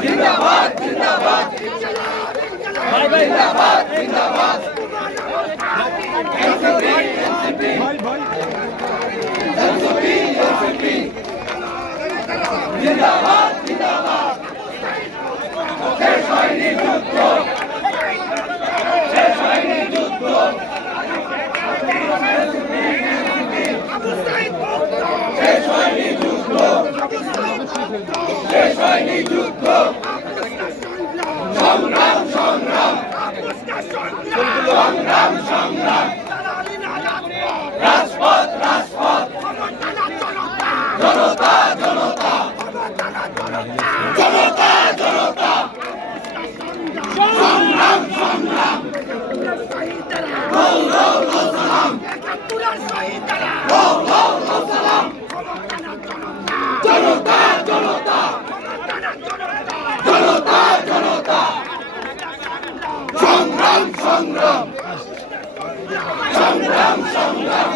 জিন্দাবাদ জিন্দাবাদ জিন্দাবাদ জিন্দাবাদ এনসিপি এনসিপি এনসিপি এনসিপি জিন্দাবাদ জিন্দাবাদ শেষ হয়নি যুদ্ধ শেষ হয়নি যুদ্ধ শেষ হয়নি যুদ্ধ শেষ হয়নি যুদ্ধ সংগ্রাম সংগ্রাম সংগ্রাম সংগ্রাম রাজপথ রাজপথ জনতা জনতা জনতা জনতা সংগ্রাম সংগ্রাম সালাম সালাম জনতা জনতা জনতা জনতা সংগ্রাম সংগ্রাম সংগ্রাম সংগ্রাম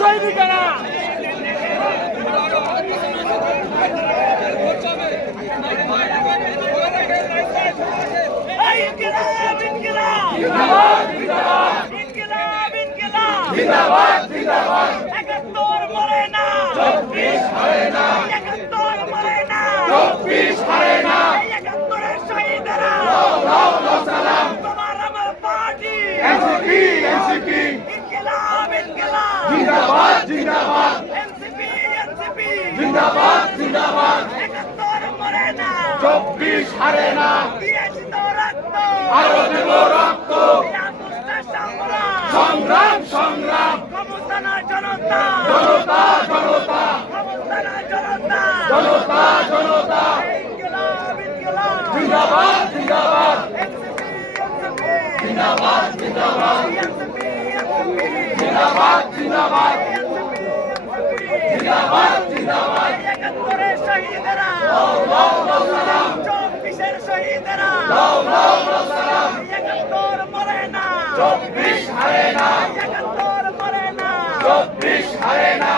সৈনিকেরা জিন্দাবাদ জিন্দাবাদ 71 মরে না 24 হারে না 71 মরে না 24 হারে না 71 এর শহীদেরা সালাম তোমার আমার পার্টি এনসিপি এনসিপি ইনকিলাব ইনকিলাব জিন্দাবাদ জিন্দাবাদ এনসিপি এনসিপি জিন্দাবাদ জিন্দাবাদ 71 মরে না 24 হারে না দিয়েছি তো রক্ত আরো দেব রক্ত সংগ্রাম সংগ্রাম ক্ষমতা না জনতা জনতা জনতা ক্ষমতা না জনতা জনতা জনতা ইনকিলাব ইনকিলাব জিন্দাবাদ জিন্দাবাদ এনসিপি এনসিপি জিন্দাবাদ জিন্দাবাদ এনসিপি এনসিপি জিন্দাবাদ জিন্দাবাদ এনসিপি জিন্দাবাদ জিন্দাবাদ 71 এর শহীদেরা সালাম 24 এর শহীদেরা সালাম 71 মরে না 24 হারে না 71 মরে না 24 হারে না